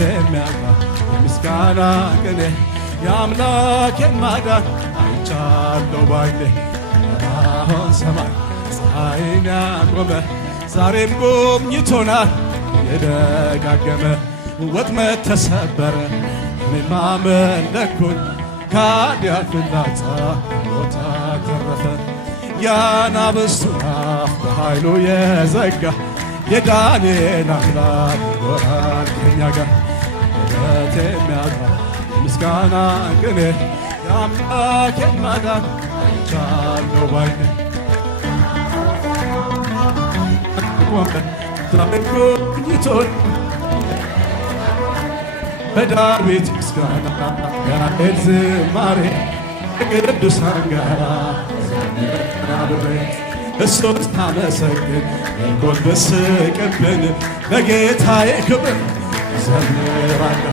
የሚያባ ምስጋና ቅኔ የአምላኬን ማዳን አይቻለሁ ባይኔ አሁን ሰማይ ፀሐይን ያቆመ ዛሬም ጎብኝቶናል የደጋገመ ወጥመድ ተሰበረ እኔም አመለኩኝ ከኃጢያ ፍላጻ ሞት ተረፈ የአናብስቱን አፍ በኃይሉ የዘጋ የዳንኤል አምላክ ይኖራል ከእኛ ጋር ምሕረት የሚያባ ምስጋና ቅኔ የአምላኬን ማዳን አይቻለሁ ባይኔ ዛሬም ጎብኝቶናል በዳዊት ምስጋና ያሬድ ዝማሬ ከቅዱሳን ጋር ዘምራብሬ እሱን ስታመሰግን ጎንበስ ቅብን ለጌታዬ ክብር ዘምራለሁ።